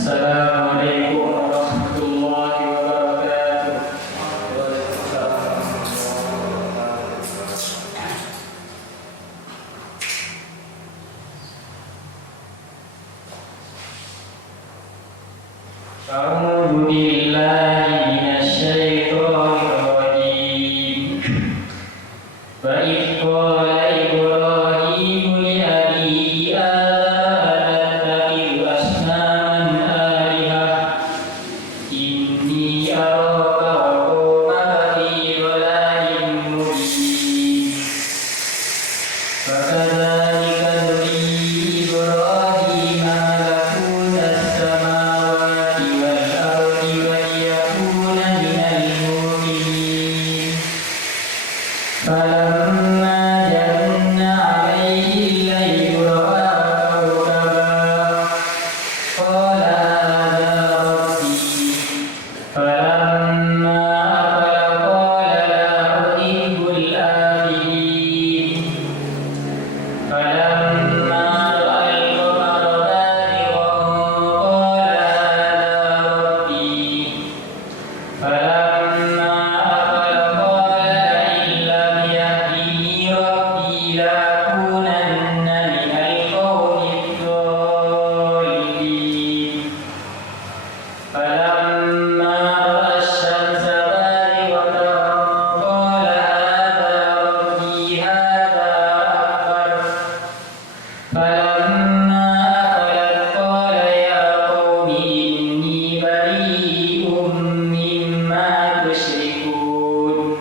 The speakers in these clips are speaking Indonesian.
Assalamualaikum warahmatullahi wabarakatuh. A'udzu billahi minasyaitonir rajim. Wa idh qala Ibrahim li abihi atattakhidu asnaman alihah inni araka wa qaumaka fi dhalalin mubin. Fakadzalika nuri Ibrahim malakuta as-samawati wal ardi wa liyakuna minal muqinin. Falamma janna 'alaihi al-laylu ra'a kawkaban qala hadha rabbi. Falamma afala qala la uhibbul afilin. Falamma ra'a al-qamara bazighan qala hadha rabbi. Falamma afala qala la'in lam yahdini rabbi la'akunanna minal qawmi dhalin. Falamma ra'a asy-syamsa bazighatan qala hadha rabbi hadha akbar. Falamma afalat qala ya qaumi inni bari'un mimma tusyrikun.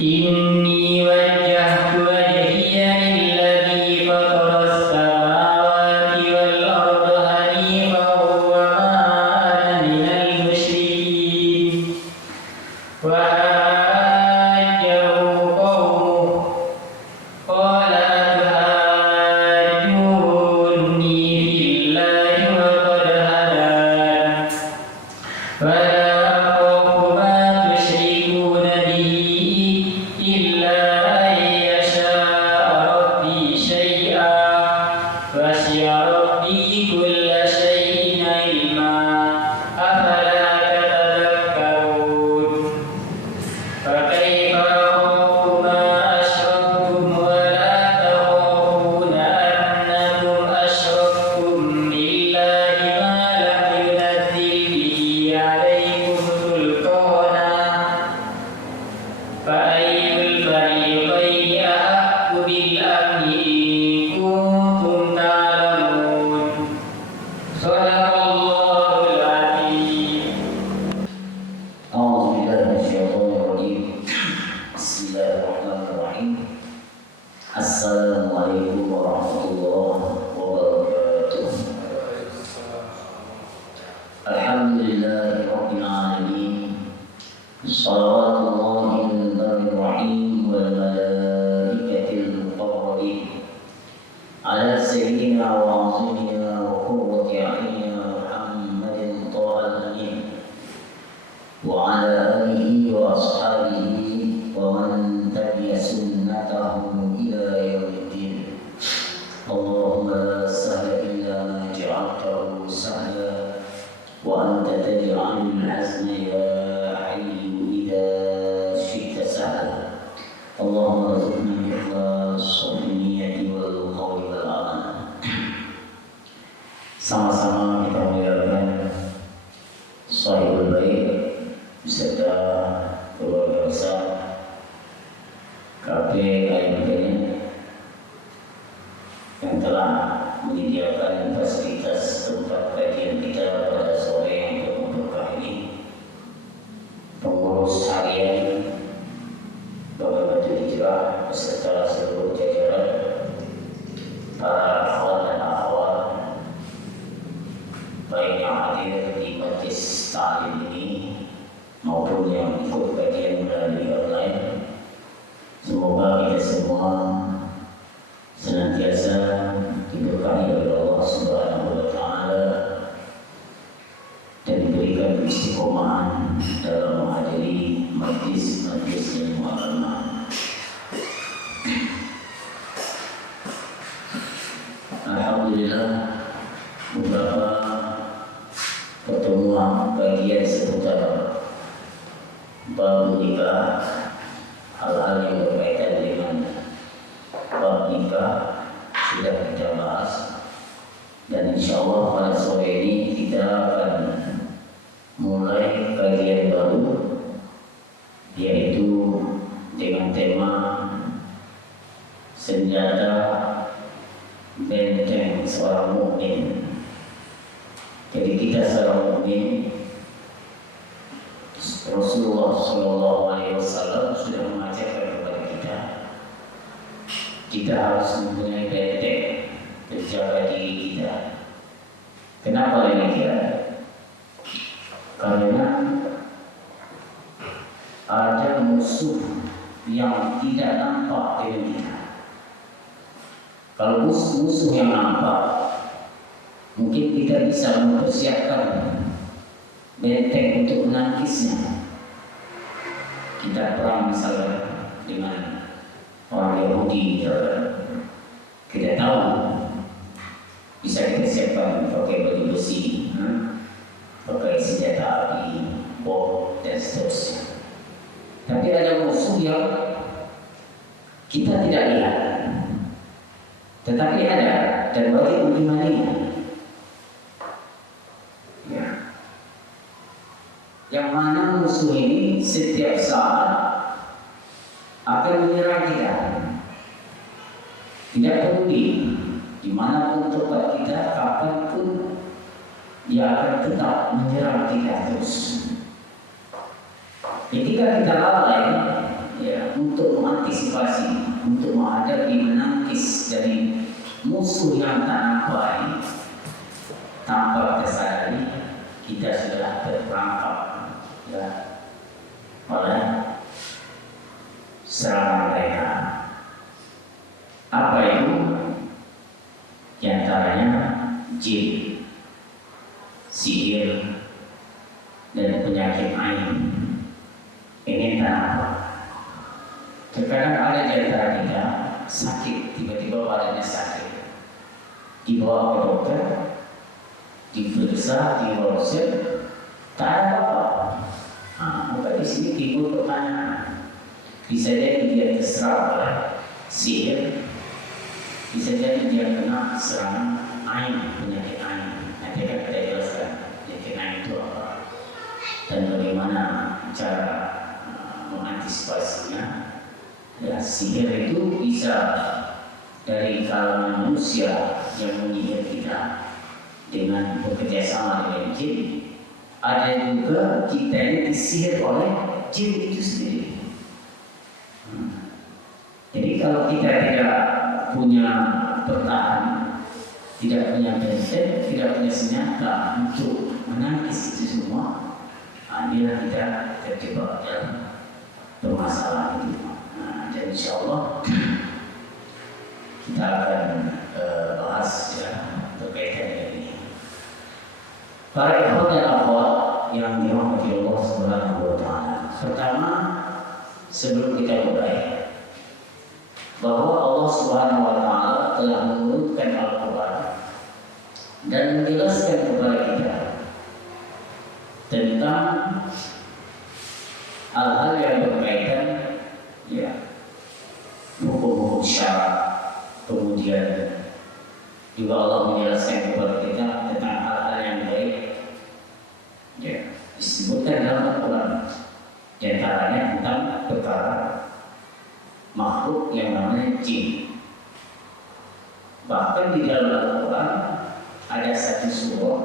Inni wajjahtu wajhiya lilladzi fatara as-samawati wal arda hanifan wa ma ana minal musyrikin. Wa hajjahu qaumuhu qala tuhajjunni fillahi wa qad hadan. ولا أخاف ما تشركون به إلا أن يشاء ربي شيئا وسع ربي كل شيء علما أفلا تتذكرون. فكيف أخاف ما أشركتم ولا تخافون أنكم أشركتم بالله ما لم ينزل به عليكم سلطانا. فأي الفريقين أحق بالأمن إن كنتم تعلمون. صدق الله العظيم. أعوذ بالله من الشيطان الرجيم. بسم الله الرحمن الرحيم. السلام عليكم ورحمة الله وبركاته. الحمد لله رب العالمين. صلوات الله البر الرحيم والملائكة المقربين على سيدنا وعظيمنا وقرة أعيننا محمد طه الأمين وعلى آله وأصحابه ومن تبع سنتهم إلى يوم الدين. اللهم لا سهل إلا ما جعلته سهلا وأنت تجعل الحزن يا حي إذا شئت سهلا. اللهم ارزقنا الإخلاص في النية والقول والعمل. Sama-sama kita muliakan Sahibul Bait beserta keluarga besar KPKMP yang telah menyediakan fasilitas tempat kajian kita pada sore yang berkah ini. Pengurus harian Bapak Batu Hijrah beserta seluruh jajaran, para akhwat dan akhwat baik yang hadir di majlis ta'lim ini maupun yang ikut kajian melalui online. Semoga kita semua senantiasa diberkahi oleh Allah Subhanahu wa taala senjata benteng seorang mukmin. Jadi kita seorang mukmin, Rasulullah Shallallahu Alaihi Wasallam sudah mengajarkan kepada kita harus mempunyai benteng menjaga diri kita. Kenapa demikian? Karena ada musuh yang tidak nampak dengan kita. Kalau musuh yang nampak, mungkin kita bisa mempersiapkan benteng untuk menangkisnya. Kita perang misalnya dengan orang Yahudi, kita tahu bisa kita siapkan pakai baju besi, pakai senjata api, bom dan seterusnya. Tapi ada musuh yang kita tidak lihat, tetapi ada dan wajib mengimaninya. Ya. Yang mana musuh ini setiap saat akan menyerang kita. Tidak peduli dimanapun tempat kita, kapanpun dia akan tetap menyerang kita terus. Ketika kita lalai ya, untuk mengantisipasi, untuk menghadapi, menangkis dari musuh yang tak nampak ini, tanpa kita sadari kita sudah terperangkap ya, oleh serangan mereka. Apa itu? Di antaranya jin, sihir, dan penyakit ain. Ingin apa? Terkadang ada di antara kita sakit, tiba-tiba badannya sakit, dibawa ke dokter, diperiksa, diuruskan, tak ada apa-apa. Maka di sini timbul pertanyaan. Bisa jadi dia terserang oleh sihir, bisa jadi dia kena serangan ain, penyakit ain. Nanti akan kita jelaskan penyakit ain itu apa dan bagaimana cara mengantisipasinya. Ya, sihir itu bisa dari kalangan manusia yang menyihir kita dengan bekerjasama dengan jin. Ada juga kita yang disihir oleh jin itu sendiri. Jadi kalau kita tidak punya bertahan, tidak punya benteng, tidak punya senjata untuk menangkis itu semua, bila kita terjebak dalam permasalahan itu. Dan insya Allah kita akan bahas ya, berkaitan dengan ini. Para ikhwan dan akhwat yang dirahmati Allah Subhanahu wa Ta'ala. Pertama, sebelum kita mulai, bahwa Allah Subhanahu wa Ta'ala telah menurunkan Al-Quran dan menjelaskan kepada kita tentang hal-hal yang berkaitan ya, hukum-hukum syarak. Kemudian juga Allah menjelaskan kepada kita tentang hal-hal yang baik ya, disebutkan dalam Al-Quran. Di antaranya tentang perkara makhluk yang namanya jin. Bahkan di dalam Al-Quran ada satu surah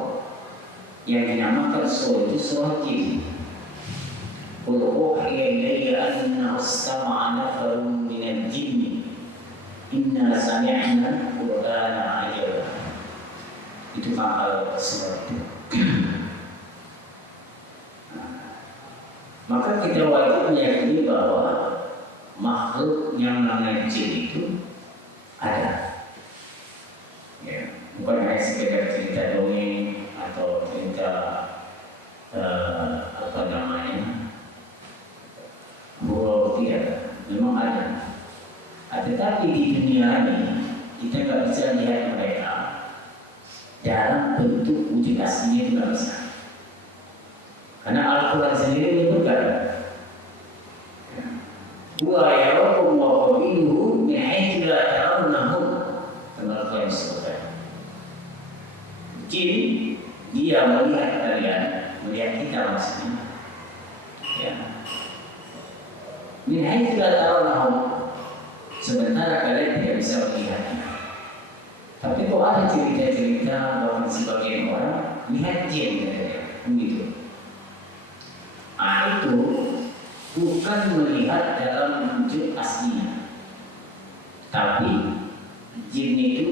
yang dinamakan surah itu surah jin. Qul uhiya ilayya annahu istama'a nafarun minal jinni inna sami'na qur'anan ajaba. Itu makna surah itu. Maka kita wajib meyakini bahwa makhluk yang namanya jin itu ada. Ya, bukan hanya sekedar cerita dongeng atau cerita apa namanya huruf, tidak. Memang ada. Tetapi di dunia ini kita nggak bisa lihat mereka dalam bentuk wujud aslinya, itu nggak bisa. Karena Al-Quran sendiri menyebutkan wa yarakum wa qabiluhu min haitsu la tarawnahum. Al-Quran disebutkan jin dia melihat kalian, melihat kita maksudnya ya, min haitsu la tarawnahum, sementara kalian tidak bisa melihatnya. Tapi kok ada cerita-cerita bahwa sebagian orang lihat jin, begitu. Itu bukan melihat dalam wujud aslinya, tapi jin itu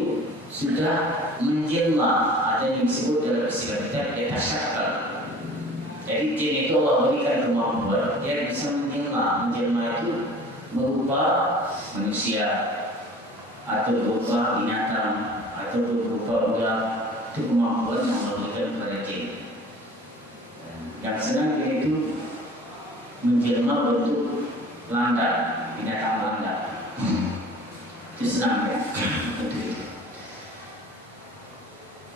sudah menjelma. Ada yang disebut dalam istilah kita yatasyakal. Jadi jin itu Allah berikan kemampuan, dia bisa menjelma. Menjelma itu berupa manusia atau berupa binatang atau berupa ular. Itu kemampuan yang Allah berikan kepada jin. Yang sedang itu menjelma bentuk landak, binatang landak. Itu senang ya.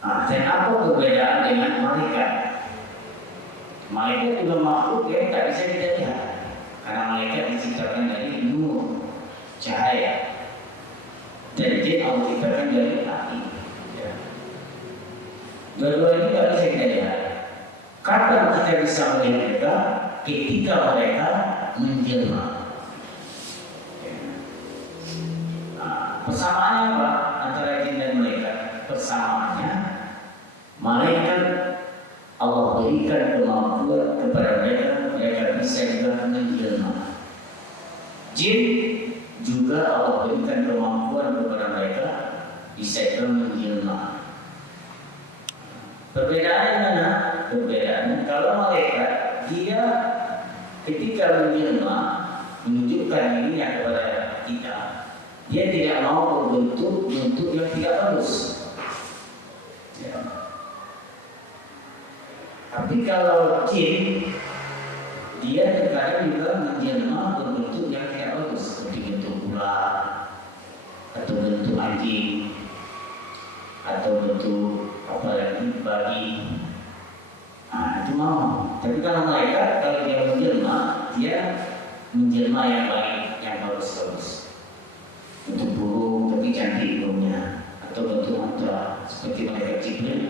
Dan apa perbedaan dengan malaikat? Malaikat juga makhluk yang tak bisa kita lihat, karena malaikat diciptakan dari nur, cahaya, dan jin Allah ciptakan dari api. Dua-duanya tidak bisa kita lihat. Kapan kita bisa melihat mereka? Ketika mereka menjelma. Persamaannya apa antara jin dan malaikat? Persamaannya, malaikat Allah berikan kemampuan kepada mereka, mereka bisa juga menjelma. Jin juga Allah berikan kemampuan kepada mereka, bisa juga menjelma. Perbedaannya mana? Perbedaannya kalau malaikat dia ketika menjelma menunjukkan dirinya kepada kita, dia tidak mau berbentuk yang tidak bagus. Ya. Tapi kalau jin, dia terkadang juga menjelma berbentuk yang tidak bagus, seperti bentuk ular, atau bentuk anjing, atau bentuk apa lagi, babi. Itu mau. Tapi kalau malaikat, kalau dia menjelma yang baik, yang bagus-bagus. Bentuk burung, tapi cantik burungnya, atau bentuk unta, seperti malaikat Jibril.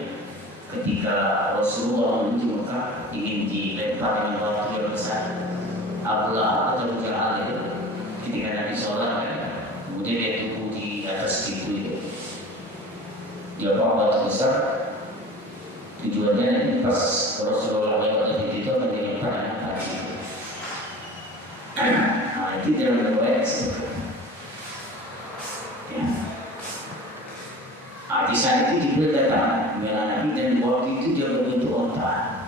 Ketika Rasulullah menuju Mekah ingin dilempar dengan batu yang besar, Abu Lahab atau Abu Jahal itu, ketika Nabi sholat, kemudian dia tunggu di atas itu. Dia bawa batu besar, tujuannya pas Rasulullah lewat dari itu akan dilempar dengan batu. Itu dalam riwayat seperti ya. Di saat itu Jibril datang dengan Nabi, dan waktu itu dia berbentuk onta,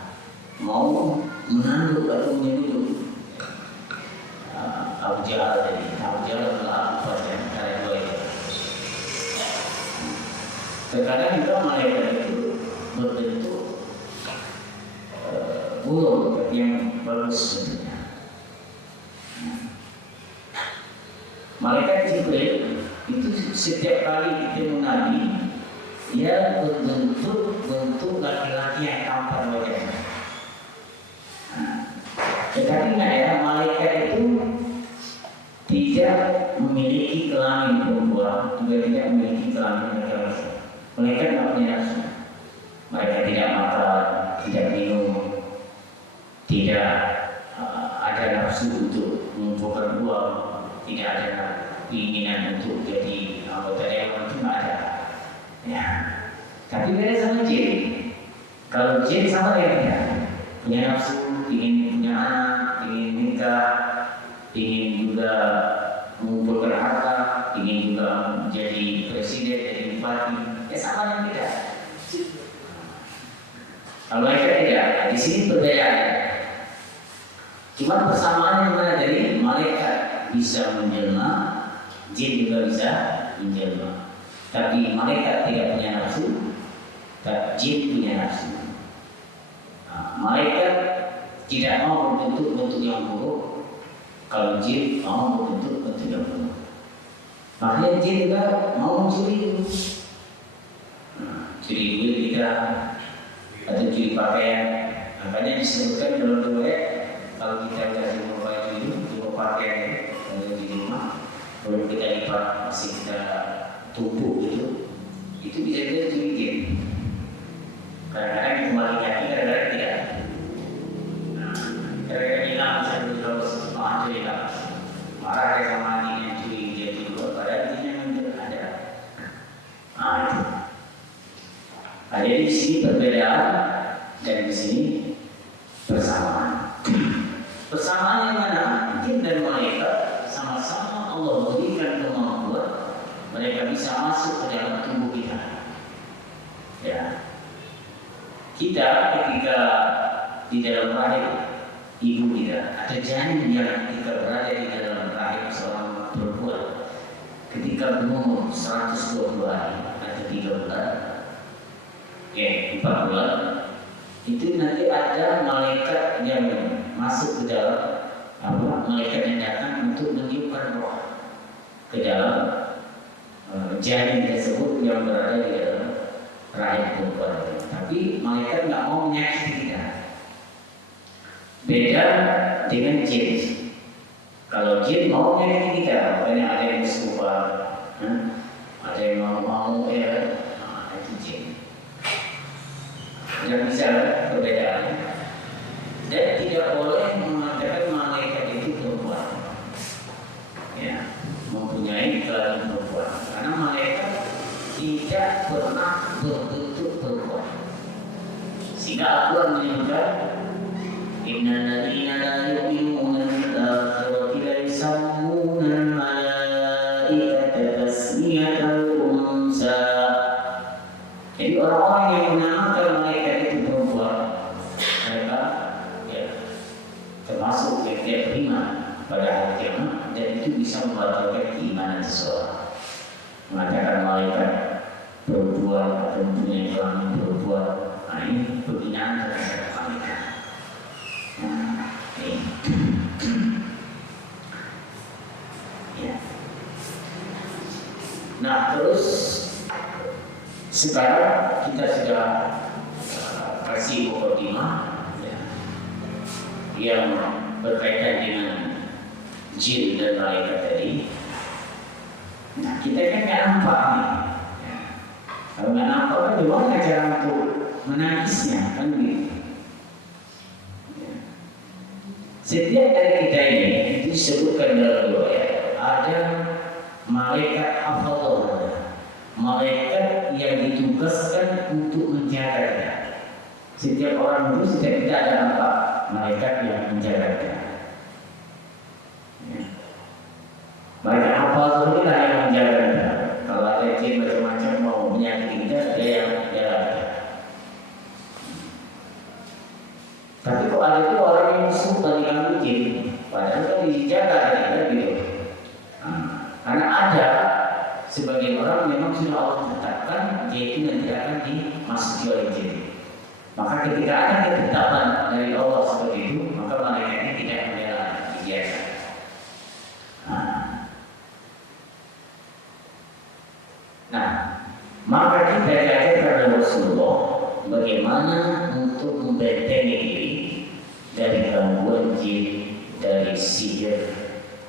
mau menanduk atau menyeruduk Abu Jahal tadi. Abu Jahal adalah apa yang dua itu. Terkadang juga malaikat itu berbentuk burung yang bagus bentuknya. Malaikat Jibril itu setiap kali ketemu Nabi, dia bentuk laki-laki yang tampan wajahnya. Tetapi malaikat itu tidak memiliki kelamin perempuan, juga tidak memiliki kelamin laki-laki. Malaikat tidak punya nafsu. Mereka tidak makan, tidak minum, tidak ada nafsu untuk mengumpulkan uang, tidak ada keinginan untuk jadi anggota dewan, itu tidak ada. Ya. Tapi beda sama jin. Kalau jin sama dengan punya nafsu, ingin punya anak, ingin nikah, ingin juga mengumpulkan harta, ingin juga menjadi presiden, jadi bupati, ya sama dengan kita. Kalau mereka tidak, di sini perbedaan. Cuma persamaannya mana? Jadi malaikat bisa menjelma, jin juga bisa menjelma. Tapi malaikat tidak punya nafsu, tapi jin punya nafsu. Malaikat tidak mau berbentuk yang buruk, kalau jin mau berbentuk yang buruk. Makanya jin juga mau mencuri, curi duit kita, atau curi pakaian. Makanya disebutkan dalam riwayat, kalau kita sudah jemur baju itu, jemur pakaian itu di rumah, belum kita lipat, masih kita tumpuk itu bisa jadi curi jin. Kadang-kadang kembali kaki, kadang-kadang tidak. Kadang-kadang hilang, bisa dulu terus, hilang. Marah dia sama anjing yang curi, dia curi apa? Jadi di sini perbedaan dan di sini persamaan. Persamaan yang mana? Jin dan malaikat sama-sama Allah berikan kemampuan mereka bisa masuk ke dalam tubuh kita. Ya, kita ketika di dalam rahim ibu kita atau janin yang kita berada di dalam rahim seorang perempuan ketika berumur 120 hari atau 3 bulan, 4 bulan, itu nanti ada malaikat yang masuk ke dalam malaikat yang datang untuk meniupkan roh ke dalam janin tersebut yang berada di dalam rahim perempuan. Tapi malaikat nggak mau menyakiti kita. Beda dengan jin. Kalau jin mau menyakiti kita, makanya ada yang bersumpah, ada yang mau ya, itu jin. Tidak bisa perbedaannya. Dan tidak boleh mengatakan malaikat itu perempuan, ya, mempunyai kelamin perempuan, karena malaikat tidak pernah berbentuk perempuan. Sehingga Al-Quran menyebutkan innal ladzina la yu'minuna bil akhirati la yusammuna al-malaikata tasmiyatal unsa. Jadi orang-orang yang menamakan malaikat itu perempuan, mereka ya termasuk yang tidak beriman pada hari kiamat, dan itu bisa membatalkan keimanan seseorang. Mengatakan malaikat perempuan atau mempunyai kelamin perempuan, ini penghinaan terhadap malaikat. Nah, terus sekarang kita sudah kasih mukadimah ya, yang berkaitan dengan jin dan malaikat tadi. Nah, kita kan nggak nampak nih. Ya. Kalau nggak nampak kan gimana cara untuk menangisnya kan gitu. Ya. Setiap dari kita ini itu disebutkan dalam doa ya, ada malaikat hafadhah, malaikat yang ditugaskan untuk menjaga kita. Setiap orang itu setiap kita ada apa? Malaikat yang menjaga kita. Ya. Malaikat hafadhah inilah yang menjaga kita. Kalau ada jin macam-macam mau menyakiti kita, dia yang menjaga kita. Tapi kok ada itu orang yang suka diganggu jin, padahal kan dijaga kita gitu. Karena ada sebagian orang memang sudah Allah tetapkan dia itu nanti akan dimasuki oleh jin. Maka ketika ada ketetapan dari Allah seperti itu, maka malaikatnya tidak membela biasa. Nah, maka kita diajarkan oleh Rasulullah bagaimana untuk membentengi diri dari gangguan jin, dari sihir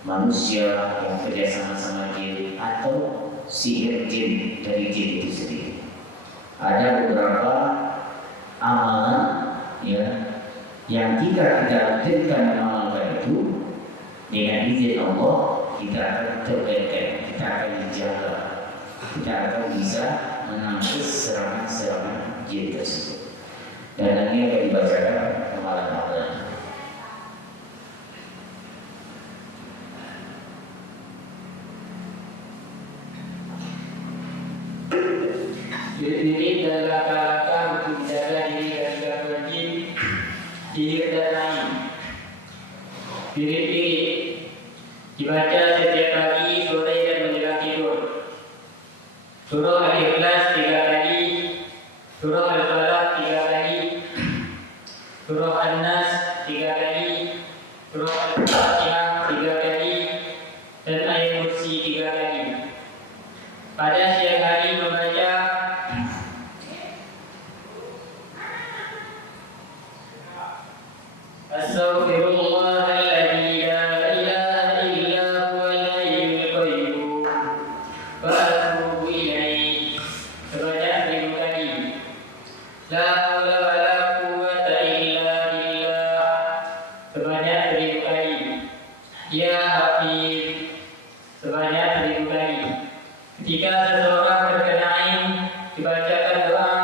manusia yang kerja sama-sama jin atau sihir jin dari jin itu sendiri. Ada beberapa amalan ya yang jika kita rutinkan mengamalkan itu dengan izin Allah, kita akan terbentengi, kita akan dijaga, kita akan bisa menangkis serangan-serangan jin tersebut. Dan ini akan dibacakan amalan-amalan. Diri dan laka-laka untuk menjaga diri dari gangguan jin, sihir dan lain. Diri dibaca setiap pagi, sore dan menjelang tidur. Surah Al-Ikhlas 3 kali, Surah Al-Falaq 3 kali, Surah An-Nas 3 kali, Surah Al-Fatihah 3 kali, dan ayat kursi 3 kali. Pada siang hari membaca Astaghfirullahaladzim la ilaha illa huwal hayyul qayyum wa atubu ilaih sebanyak 1000 kali. La haula wa la quwwata illa billah sebanyak 1000 kali. Ya Hafiz sebanyak 1000 kali. Ketika seseorang terkena ain, dibacakan doa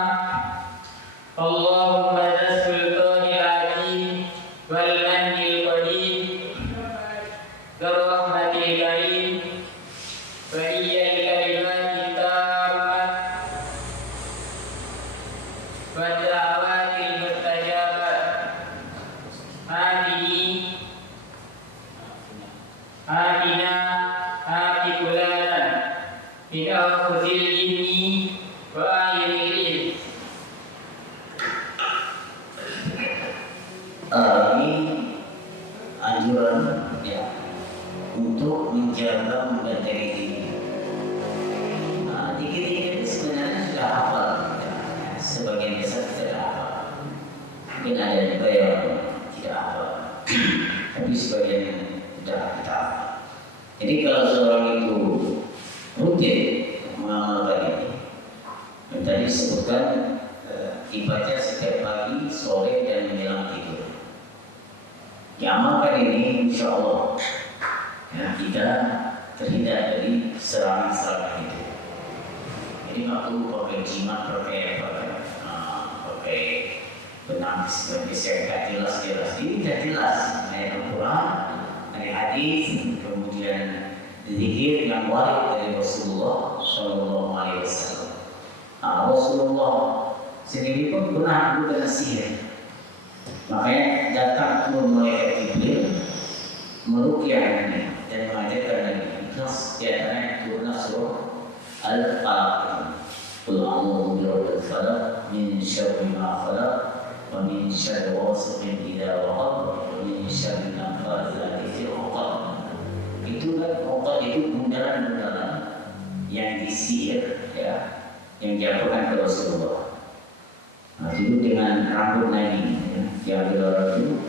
وليا الكلمات التامة والدعوات المستجابة آتنا آت فلانا من أنفس الجن وأعين الإنس. Ini anjuran ya untuk menjaga membentengi diri. Nah, dikit-dikit sebenarnya sudah hafal, ya. Sebagian besar tidak hafal. Mungkin ada juga yang tidak hafal, tapi sebagian sudah kita hafal. Jadi kalau seorang itu rutin mengamalkan ini, yang tadi disebutkan dibaca setiap pagi, sore, dan menjelang tidur. Diamalkan ini, insya Allah ya, kita terhindar dari serangan-serangan itu. Jadi nggak perlu pakai jimat, pakai penangkis yang nggak jelas. Ini tidak jelas. Ayat Al-Quran, ayat hadis, kemudian zikir yang warid dari Rasulullah Shallallahu Alaihi Wasallam. Rasulullah sendiri pun pernah kena sihir. Makanya datang malaikat Jibril meruqyah Nabi dan mengajarkan Nabi ikhlas di antaranya turun surah Al-Falaq. Qul a'udzu birabbil falaq min syarri ma khalaq wa min syarri ghasiqin idza waqab wa min syarri nafatsati fil 'uqad. Itu kan uqad itu bundaran-bundaran yang disihir ya, yang dilakukan ke Rasulullah. Nah, itu dengan rambut Nabi ya, diambil orang itu,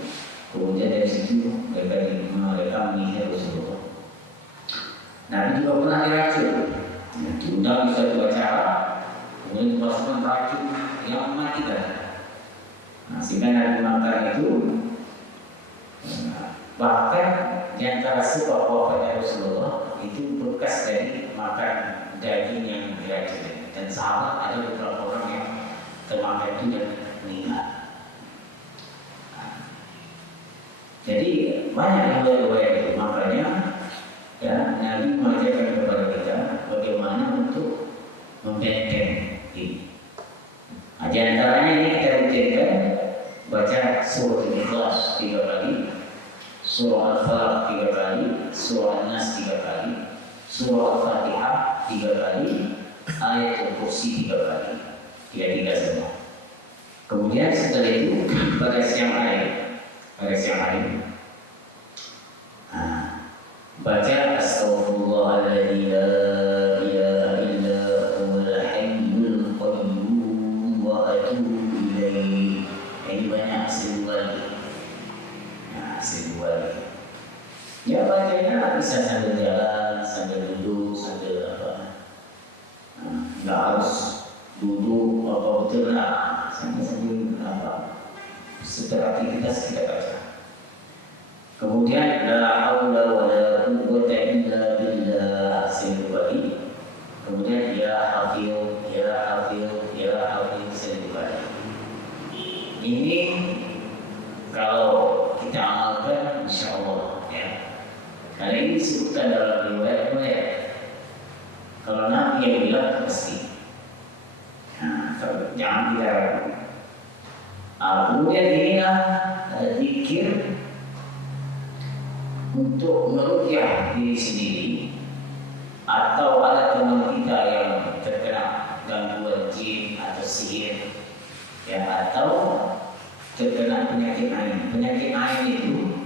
kemudian dari situ mereka menyihir Rasulullah. Nabi juga pernah diracun, diundang di suatu acara, kemudian dimasukkan racun yang mematikan. Nah, sehingga Nabi makan itu, bahkan di antara sebab wafatnya Rasulullah itu bekas dari makan daging yang diracun. Dan sahabat ada beberapa orang yang termakan itu dan meninggal. Jadi banyak riwayat itu, makanya ya Nabi mengajarkan kepada kita bagaimana untuk membenteng diri. Nah, di antaranya ini kita rutinkan baca surah Al-Ikhlas 3 kali, surah Al-Falaq 3 kali, surah An-Nas 3 kali, surah Al-Fatihah 3 kali, ayat Al-Kursi 3 kali. Tiga semua. Kemudian setelah itu pada siang hari, baca Astaghfirullahaladzim la ilaha illa huwal hayyul qayyum wa atubu ilaih. Ini banyak seribu kali. Ya bacanya bisa sambil jalan, sambil duduk, sambil apa. Nggak harus duduk apa betul lah, sambil apa beraktivitas kita baca. Kemudian la haula wala quwwata illa billah 1000 kali. Kemudian ya hafiz 1000 kali. Ini kalau kita amalkan insyaallah ya. Karena ini disebutkan dalam riwayat-riwayat. Kalau Nabi yang bilang pasti. Nah, jangan kita ragu. Kemudian inilah zikir untuk meruqyah diri sendiri, atau ada teman kita yang terkena gangguan jin atau sihir ya, atau terkena penyakit ain. Penyakit ain itu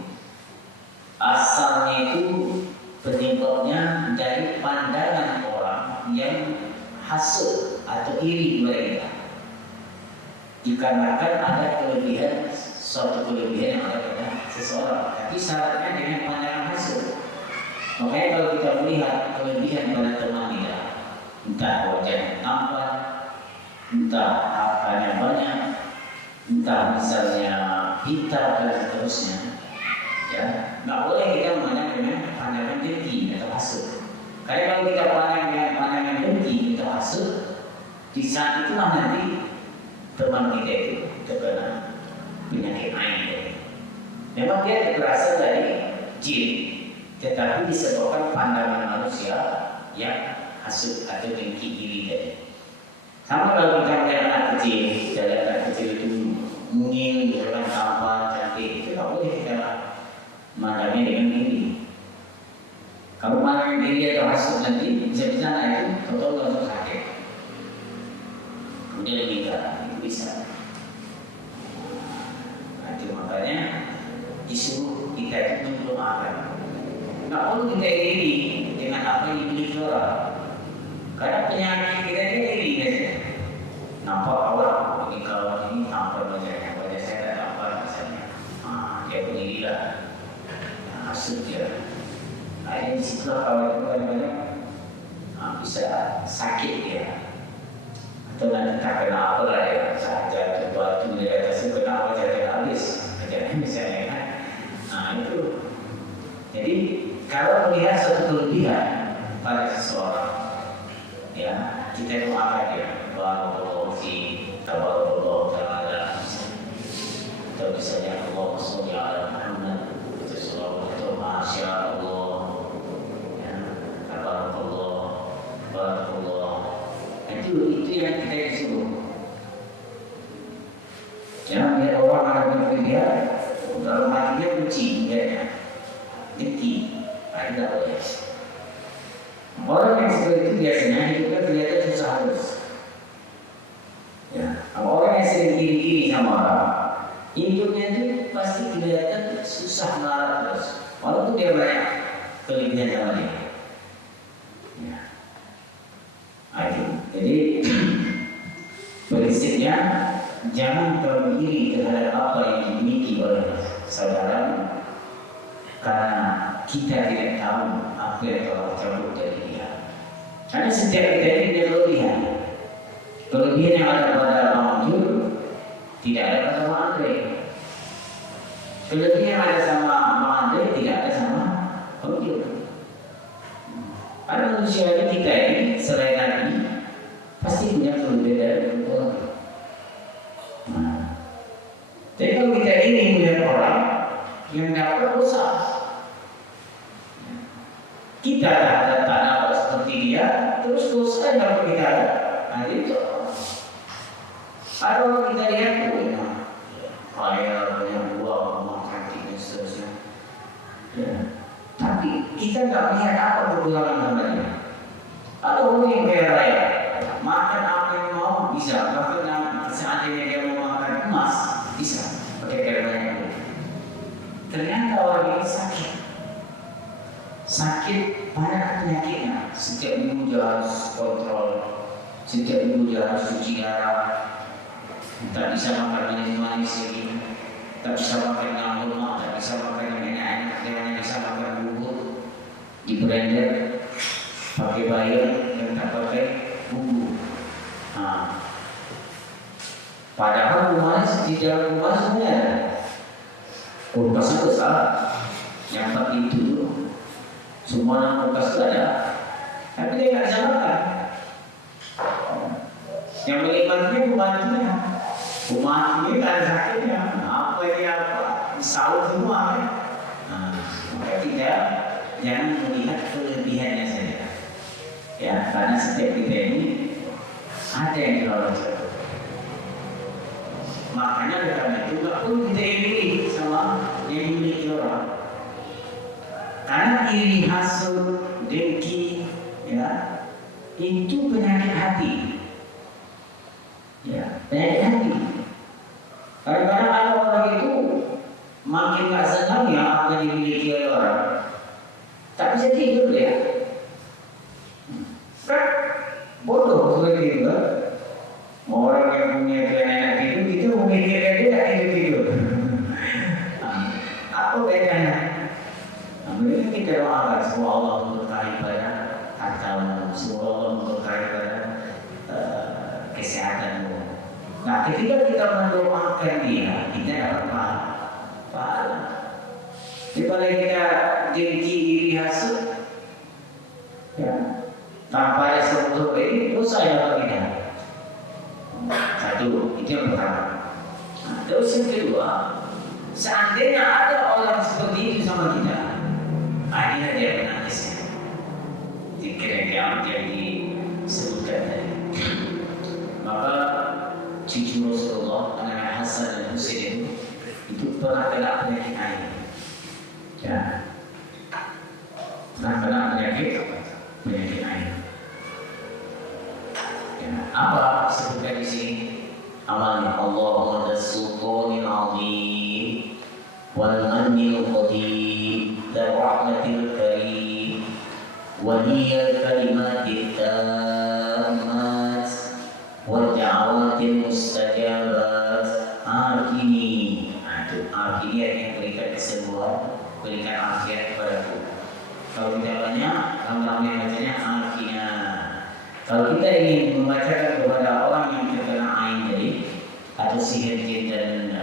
asalnya itu penyebabnya dari pandangan orang yang hasud atau iri mereka, dikarenakan ada suatu kelebihan yang ada pada seseorang, tapi syaratnya dengan pandangan hasud. Makanya kalau kita melihat kelebihan pada teman kita, entah wajahnya tampan, entah hartanya banyak, entah misalnya pintar dan seterusnya, ya nggak boleh kita memandang dengan pandangan dengki atau hasud. Karena kalau kita pandang dengan pandangan dengki atau hasud, di saat itulah nanti teman kita itu terkena penyakit ain. Memang dia berasal dari jin, tetapi disebabkan pandangan manusia yang hasut atau dengki diri tadi. Sama kalau kita melihat anak kecil, kita lihat anak kecil itu mungil, jalan tampan, cantik, itu tak boleh kita mandangnya dengan diri. Kalau mandang diri atau hasut nanti, bisa-bisa anak itu total langsung sakit. Kemudian meninggal, itu bisa. Nah, itu makanya disuruh kita itu mendoakan. Tak perlu kita iri dengan apa yang dimiliki orang. Karena penyakit kita ini iri saja. Nampak orang ini kalau ini tampak wajah saya tak tampak misalnya. Dia pun irilah, hasut dia. Akhirnya disitulah kawan itu kadang-kadang bisa sakit dia. Atau nanti tak kena apa lah ya, saja batu di atas itu kena wajah dia habis. Wajahnya misalnya kan. Itu. Jadi kalau melihat suatu kelebihan pada seseorang, ya kita doakan dia, barakallahu fi, tabarakallahu taala, atau misalnya Allahumma sholli ala Muhammad, atau masya Allah, ya, tabarakallah, barakallah. Itu yang kita disuruh. Jangan lihat orang ada kelebihan, dalam hatinya benci, ya, dengki. Tidak boleh. Orang yang seperti itu biasanya hidupnya kelihatan susah terus. Ya, orang yang sering iri-iri sama orang, hidupnya itu pasti kelihatan susah melarat terus. Walaupun dia banyak kelebihan sama dia. Ya. Jadi prinsipnya jangan terlalu iri terhadap apa yang dimiliki oleh saudara, karena kita tidak tahu apa yang telah cabut dari dia. Karena setiap kita ini ada kelebihan. Kelebihan yang ada pada Bang Jul tidak ada pada Bang Andre. Kelebihan yang ada sama Bang Andre tidak ada sama Bang Jul. Karena manusia kita ini selain Nabi pasti punya kelebihan dari orang. Jadi kalau kita ingin melihat orang yang dapat dosa, kita tak dapat seperti dia, terus dosa yang dapat kita ada. Nah itu. Kalau kita lihat punya kaya, banyak uang, rumah cantik dan seterusnya. Ya. Tapi kita tak melihat apa kekurangan sama dia. Kalau orang yang kaya raya, makan apa yang mau bisa. Bahkan seandainya dia mau makan emas, bisa. Pakai kaya banyak. Ternyata orang ini sakit banyak penyakitnya. Setiap minggu dia harus kontrol, setiap minggu dia harus cuci darah, tak bisa makan manis-manis lagi, tak bisa makan yang lemak, tak bisa makan yang enak-enak, dia hanya bisa makan bubur di blender, pakai bayam yang tak pakai bumbu. Padahal rumahnya di dalam rumah sebenarnya kulkasnya besar, yang pakai itu semua yang kulkas ada, tapi dia nggak bisa makan. Yang menikmatinya pembantunya tak ada sakitnya. Apa dia disaut semua kan? Maka tidak, jangan melihat kelebihannya saja. Ya, karena setiap kita ini ada yang dilalui. Makanya karena itu nggak perlu kita iri sama yang dimiliki orang. Karena iri, hasut, dengki, ya, itu penyakit hati. Ya, penyakit hati. Kadang-kadang ada orang itu makin nggak senang ya apa yang dimiliki oleh orang, tak bisa tidur ya. Kan bodoh seperti itu. Orang yang punya enak tidur itu memikirkan dia tak tidur. Apa bedanya? Mereka kita doakan semoga Allah memberkahi pada hartamu, semoga Allah memberkahi pada kesehatanmu. Nah, ketika kita mendoakan dia, kita dapat pahala. Daripada kita dengki, iri, hasut, ya, tanpa ada sesuatu ini, dosa yang dapat kita. Satu, itu yang pertama. Terus yang kedua, seandainya ada orang seperti itu sama kita, ini seperti yang disebutkan tadi. Maka cucu Rasulullah namanya Hasan dan Husain itu pernah kena penyakit air. Ya, pernah kena penyakit air. Ya, apa sebutkan di sini? Amalnya Allahumma sultanil azim wal manil qadim dan rahmatil karim wa hiya kalimatit tammat wa da'awatil mustajabat akhini. Itu akhini yang berikan kesembuhan, berikan afiat kepadaku. Kalau tidak banyak, lama-lama bacanya akhina. Kalau kita ingin membacakan kepada orang yang terkena ain jadi atau sihir jin dan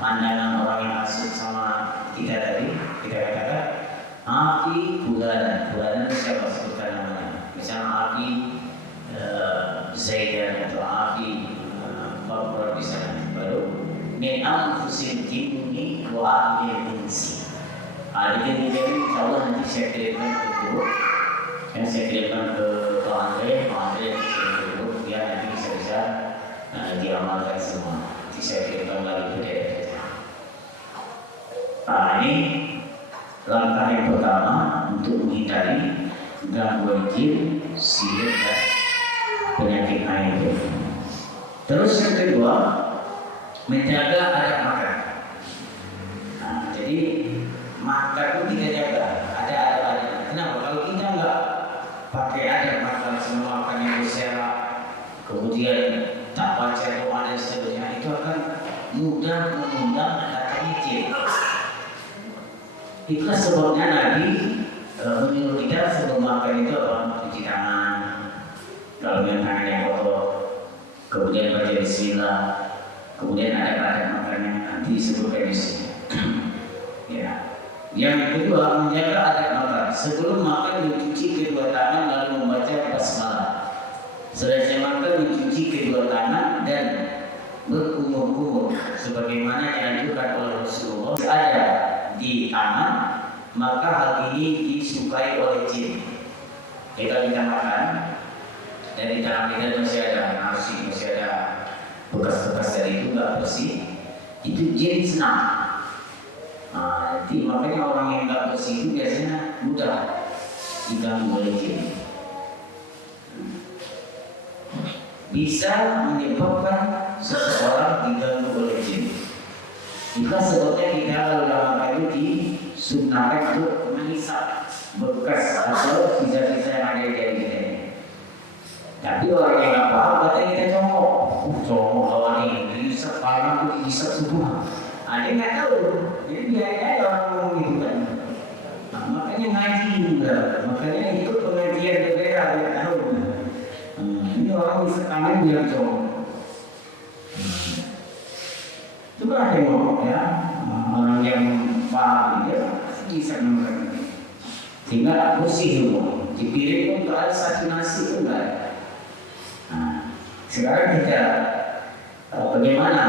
pandangan orang yang asik sama kita tadi, kita katakan api bulanan siapa sebutkan namanya, misalnya api Zaidan atau api Bapak misalnya, baru min anfusil jinni wa ahli insi. Jadi insyaallah nanti saya kirimkan ke guru, saya kirimkan ke Pak Andre kirim dulu biar nanti bisa diamalkan semua. Nanti saya kirimkan lagi ke daerah. Nah, ini langkah yang pertama untuk menghindari gangguan jin, sihir dan penyakit air. Terus yang kedua, menjaga adab makan. Nah, jadi makan itu kita jaga, ada adab-adab. Kenapa? Kalau kita nggak pakai adab makan, semua makan yang berserak, kemudian tak baca doa dan sebagainya, itu akan mudah mengundang datangnya jin. Itulah sebabnya Nabi menyuruh kita sebelum makan itu cuci tangan, kalau yang tangan yang kotor, kemudian baca bismillah, kemudian ada makannya nanti disebutkan di sini. Ya. Yang kedua, menjaga adab makan. Sebelum makan mencuci kedua tangan lalu membaca basmalah. Selesai makan mencuci kedua tangan dan berkumur-kumur sebagaimana yang dianjurkan oleh Rasulullah. Ada di tangan, maka hal ini disukai oleh jin. Kita makan dan di tangan kita masih ada nasi, masih ada bekas-bekas dari itu nggak bersih, itu jin senang. Nah, jadi makanya orang yang nggak bersih itu biasanya mudah diganggu oleh jin. Bisa menyebabkan seseorang diganggu oleh jin. Itulah sebabnya kita kalau makan itu disunnahkan untuk menghisap bekas atau sisa-sisa yang ada di diri kita. Tapi orang yang nggak paham katanya kita congok lawan ini dihisap tangan itu dihisap semua. Ada nggak tahu, jadi biarnya ada orang ngomong gitu kan. Nah, makanya ngaji juga, makanya itu pengajian berbeda biar tahu. Ini orang hisap tangan bilang congok. Coba tengok ya, orang yang paham dia bisa mengerti. Sehingga bersih semua. Dipiring pun kalau ada satu nasi itu enggak ada. Nah, sekarang kita bagaimana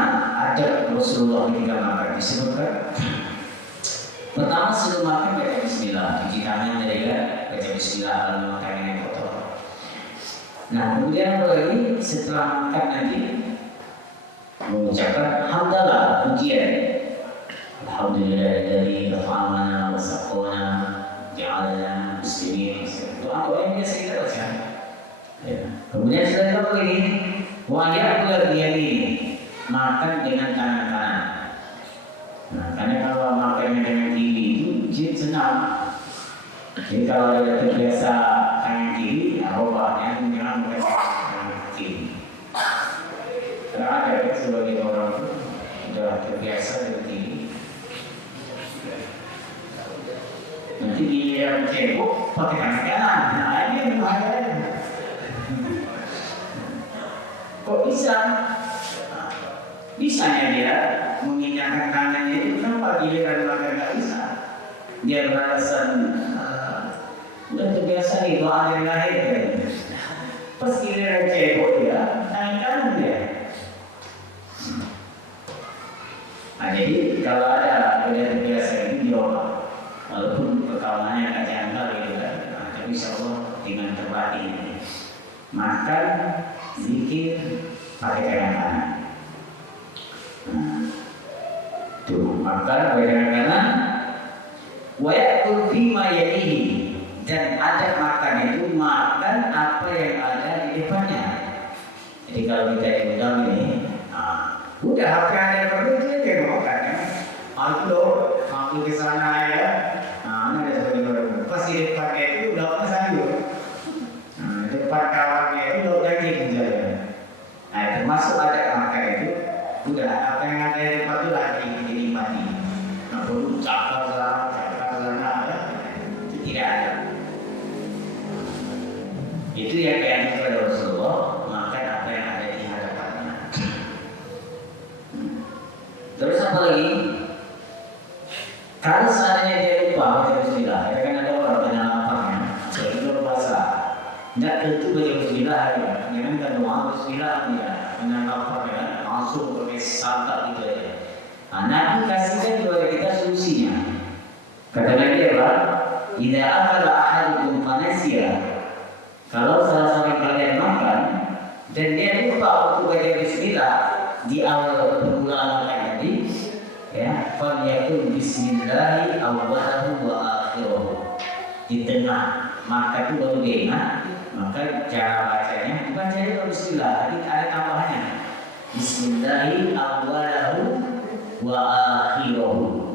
adab Rasulullah ketika makan disebutkan. Pertama sebelum makan baca bismillah, cuci tangan dari baca bismillah lalu makan yang kotor. Nah, kemudian apa lagi setelah makan nanti mengucapkan hamdalah, pujian. Alhamdulillah dari rafa'ana wa saqona ja'alana muslimin. Doa yang biasa kita baca. Ya. Kemudian setelah itu begini, wa ya'kul biyadi, makan dengan tangan kanan. Nah, karena kalau makan dengan kiri itu jin senang. Jadi kalau ada terbiasa tangan kiri, arwahnya jangan makan tangan kiri. Karena ada sebagai orang itu sudah terbiasa dengan ini. Nanti dia cebok pakai tangan kanan, nah ini yang bahaya. Kok bisa? Bisanya dia memindahkan tangannya itu kenapa giliran makan nggak bisa? Dia beralasan udah terbiasa nih doa yang lahir kayaknya. Pas giliran cebok dia, tangan kanan dia. Nah, jadi kalau ada terbiasa ini diolah, walaupun perkawanannya agak janggal gitu kan, nah, tapi insya Allah dengan terbatin. Makan, zikir, pakai tangan kanan. Tuh, makan pakai tangan kanan. Wa ya'kul fima yalihi, dan adab makan itu makan apa yang ada di depannya. Jadi kalau kita diundang ini, udah apa yang ada pada itu aja makan ya. Aku ke sana ya. Ada seperti itu. Pasti depannya itu udah apa sayur. Depan kawannya itu udah daging misalnya. Nah, termasuk adab makan itu udah apa yang ada di depan itu lagi dinikmati. Nggak perlu cakap sana ya. Itu tidak ada. Itu yang dianjurkan oleh Rasulullah, makan apa yang ada di hadapannya. Terus apa lagi? Kalau seandainya dia lupa baca bismillah, ya kan ada orang tanya lapangnya, kalau puasa, tidak tentu baca bismillah ya. Jangan kan doa bismillah ya, dengan lapar ya, langsung pakai santap gitu aja. Nabi kasihkan kepada kita solusinya. Kata Nabi apa? Idza akala ahadukum fanasiya, kalau salah seorang kalian makan dan dia lupa untuk baca bismillah di awal permulaan makan tadi, ya, falyakul bismillahi awwalahu wa akhirahu. Di tengah makan itu baru dia ingat, maka cara bacanya bukan cara bismillah, tapi ada tambahannya. Bismillahi awwalahu wa akhirahu.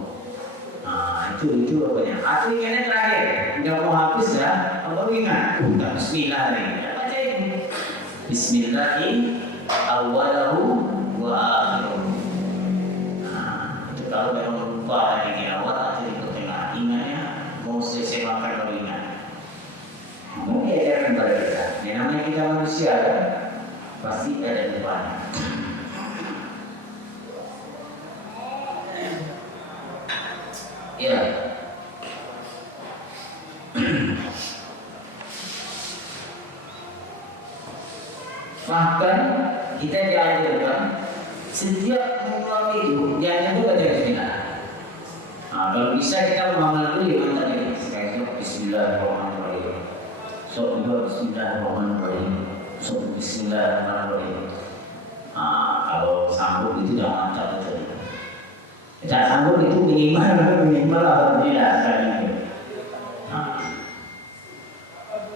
Itu apanya? Atau ingatnya terakhir, udah mau habis ya, baru ingat, udah bismillah lagi. Baca itu. Bismillahi awwalahu wa akhirahu. Itu kalau memang lupa tadi di awal atau di tengah, ingatnya mau selesai makan baru ingat. Mungkin diajarkan pada kita. Yang namanya kita manusia kan, pasti ada lupanya. Ya. Bahkan kita diajarkan setiap mengulang itu jangan lupa baca bismillah. Kalau bisa kita mengamal dulu yang tadi. Sekarang bismillahirrahmanirrahim. Bismillahirrahmanirrahim. Bismillahirrahmanirrahim. Kalau sanggup itu jangan mantap betul. Tidak sanggup itu minimal alhamdulillah sekali itu.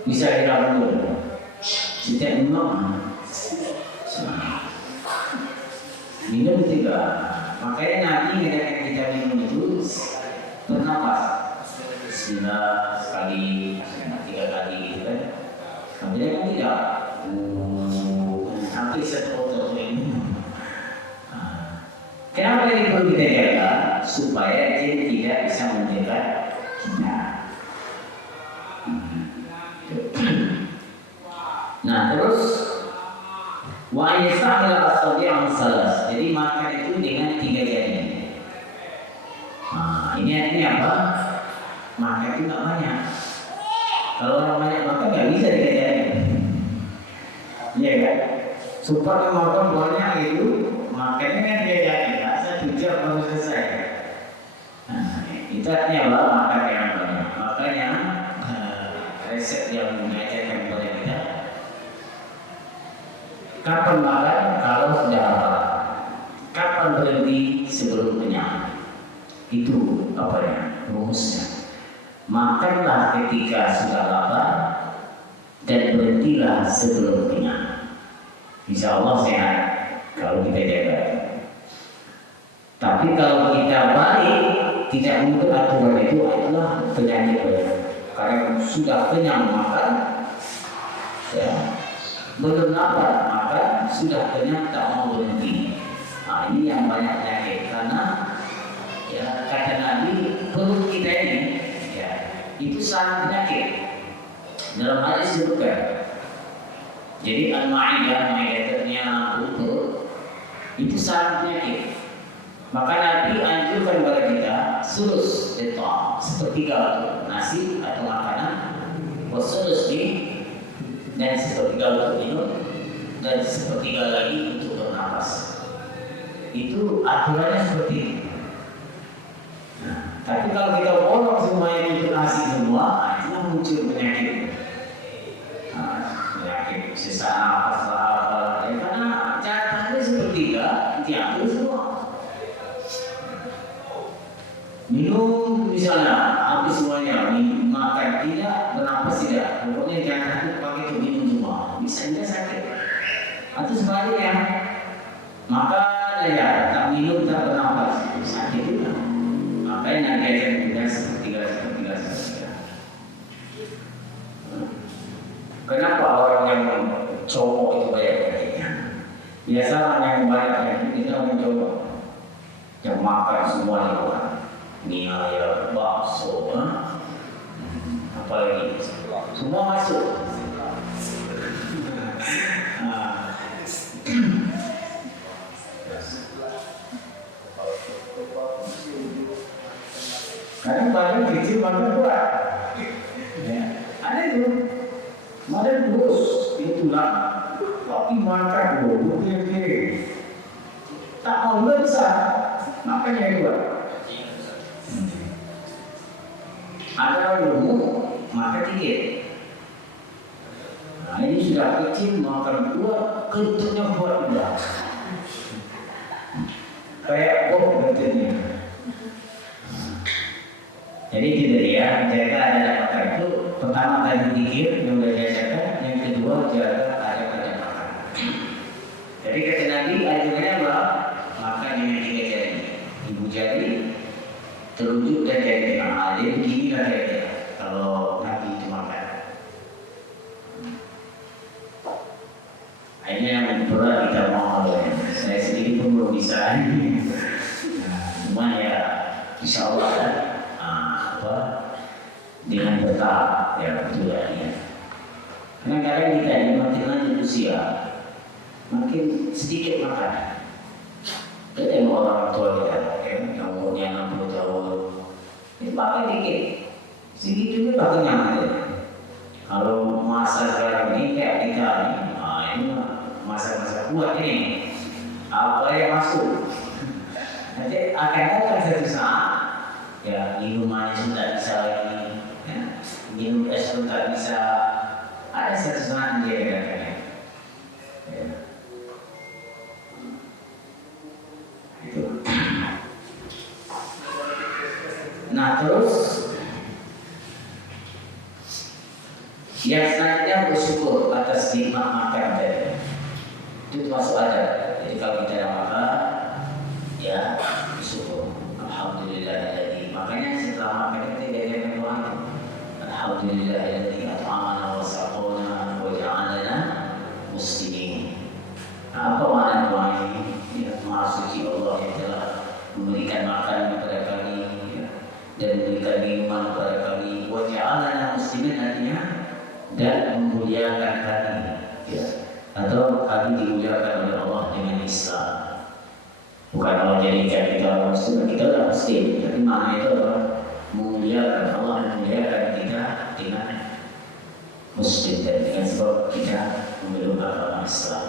Bisa kita dulu. Setiap minum juga. Makanya Nabi mengatakan kita minum itu bernapas. Bismillah sekali, 3 kali gitu kan. Kemudian kan tidak sampai setelah ini. Kenapa ini perlu kita jaga? Supaya jin tidak bisa menjaga kita. Nah terus wa yastahil as-sabi'u salas. Jadi makan itu dengan 3 jari. Ini artinya apa? Makan itu nggak banyak. Kalau orang banyak makan nggak bisa 3 jari. Iya kan? Supaya makan banyak itu makannya kan 3 jari. 1 jam baru selesai. Itu artinya apa? Makan yang banyak. Makanya resep yang mengajarkan kepada kita, kapan makan kalau sudah lapar, kapan berhenti sebelum kenyang. Itu apa ya rumusnya. Makanlah ketika sudah lapar dan berhentilah sebelum kenyang. Insya Allah sehat kalau kita jaga. Tapi kalau kita balik tidak mengikut aturan itu adalah penyakit badan. Karena sudah kenyang makan, ya, belum lapar makan, sudah kenyang tak mau berhenti. Ini yang banyak penyakit. Karena ya kata Nabi perut kita ini, ya, itu sangat penyakit. Dalam hadis disebutkan. Jadi al-ma'idah, ma'idatnya perut itu sangat penyakit. Maka Nabi anjurkan kepada kita sulus etam, sepertiga untuk nasi atau makanan, wasulus dan sepertiga untuk minum, dan sepertiga lagi untuk bernapas. Itu aturannya seperti itu. Tapi kalau kita bolong semuanya untuk nasi semua, itu muncul penyakit. Penyakit sesak nafas apa, ya karena caranya sepertiga diambil semua. Minum misalnya habis semuanya, makan tidak, bernapas tidak, pokoknya jangan takut pakai untuk minum semua, bisa dia sakit. Atau sebaliknya, makan aja tak minum tak bernapas, sakit juga. Makanya diajar juga sepertiga. Kenapa orang yang cowok itu banyak penyakitnya? Biasa orang yang banyak penyakit itu orang cowok yang makan semua di luar, mie ayam, bakso, apalagi semua masuk. Karena badan kecil badan kuat. Ya, ada itu. Badan terus itulah, tapi makan dulu kiri. Tak mau besar, makanya dua. Ada orang gemuk, makan dikit. Nah ini sudah kecil makan kuat, kentutnya kuat juga. Kayak bom kentutnya. Jadi gitu ya, jaga ada makan itu. Pertama tadi dikir yang sudah diajarkan, yang kedua jaga ada makan. Jadi kata Nabi ajarannya apa? Makan dengan 3 jari, ibu jari, telunjuk dan jari tengah. Jadi beginilah kira-kira kalau Nabi itu makan. Ini yang berat kita mau ya. Saya sendiri pun belum bisa. Cuma ya, insya Allah ya. Dengan bertahap ya betul ya. Karena kadang kita ini makin lanjut usia, makin sedikit makan. Kita tengok orang tua kita, yang umurnya 60 tahun, ini makan dikit, sedikit juga tak kenyang aja. Kalau masa sekarang ini kayak kita ini masa-masa kuat ini, apa yang masuk? Nanti akan datang satu saat, ya minumannya sudah bisa lagi. Minum es pun tak bisa, ada satu saat dia katakan. Ya. Itu. Nah terus yang selanjutnya bersyukur atas nikmat makan tadi. Itu termasuk ada. Jadi kalau kita dah makan, ya bersyukur. Alhamdulillah. Makanya setelah makan kita diajarkan doa. Alhamdulillahilladzi at'amana wa saqana wa ja'alana muslimin. Apa makna doa ini? Ya, Maha Suci Allah yang telah memberikan makan kepada kami ya, dan memberikan minuman kepada kami. Wa ja'alana muslimin artinya dan memuliakan kami ya. Atau kami dimuliakan oleh Allah dengan Islam. Bukan Allah jadikan kita orang Muslim, kita orang Muslim. Tapi makna itu adalah memuliakan Allah dan memuliakan kita dengan Muslim dan dengan sebab kita memeluk agama Islam.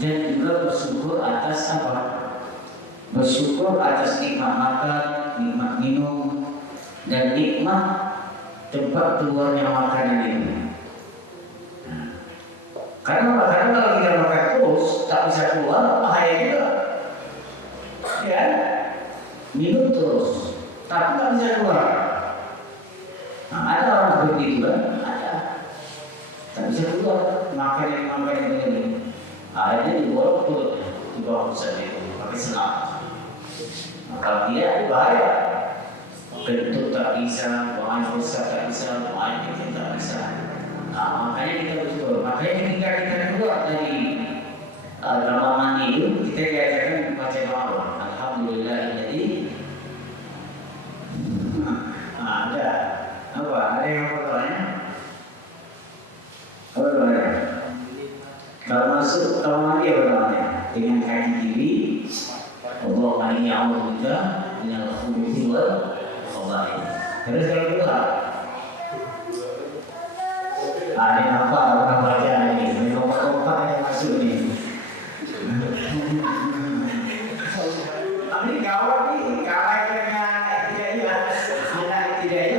Dan juga bersyukur atas apa? Bersyukur atas nikmat makan, nikmat minum, dan nikmat tempat keluarnya makanan ini. Karena kalau kita makan terus tak bisa keluar, bahaya juga. Ya. Minum terus, tapi tak bisa keluar. Nah, ada orang seperti itu kan? Ada. Tak bisa keluar, makan yang begini. Akhirnya dibawa perut, dibawa pusat itu, pakai selang. Nah, kalau tidak, itu bahaya. Kentut tak bisa, buang air besar tak bisa, buang air kecil tak bisa. Nah, makanya kita bersyukur. Makanya ketika kita keluar dari kamar mandi itu, kita diajarkan baca doa. Alhamdulillahilladzi ada apa? Ada yang apa doanya? Apa doanya? Kalau masuk kamar mandi apa doanya? Dengan kaki kiri, Allahumma inni a'udzubika minal khubuthi wal khaba'ith. Terus kalau keluar, ini apa orang baca ini kompak yang masuk ini. Ini gawat nih, kalah dengan tidak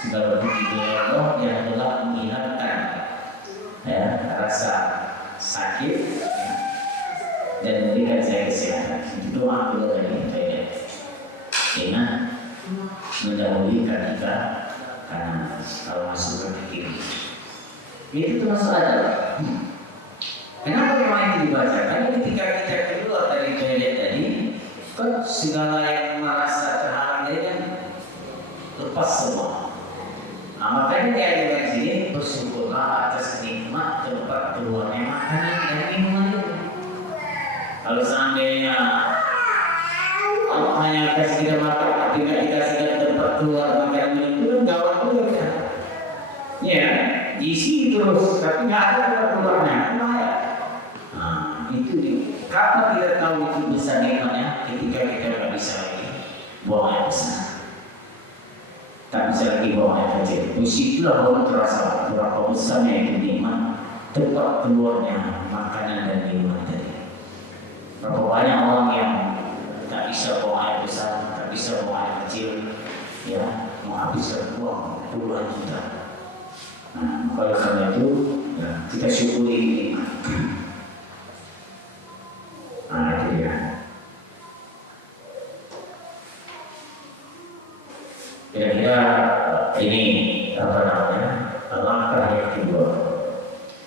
segala puji Allah yang telah menghilangkan rasa sakit ya, dan memberikan saya kesehatan. Itu doa beliau tadi saya ingat mendahului ketika karena kalau masuk ke kiri itu termasuk ada. Kenapa memang itu dibaca? Karena ketika kita keluar dari toilet tadi, kan segala yang merasa terhalang dari kan lepas semua. Nah, makanya dia ada di sini bersyukurlah atas nikmat tempat keluarnya makanan dan minuman itu. Kalau seandainya hanya kasih kita makan, tidak dikasih kita tempat keluar makanan itu kan gawat juga kan? Ya, diisi terus, tapi nggak ada tempat keluarnya. Nah, itu kapan kita tahu itu besar nikmatnya? Ketika kita nggak bisa lagi buang air besar. Tak bisa lagi buang air kecil. Disitulah baru terasa berapa besarnya itu nikmat tempat keluarnya makanan dan minuman tadi. Berapa banyak orang yang tak bisa buang air besar, tak bisa buang air kecil, ya, menghabiskan uang puluhan juta. Nah, oleh karena itu ya, kita syukuri nikmat. Nah, itu ya. Kira-kira ini apa namanya? Langkah yang kedua.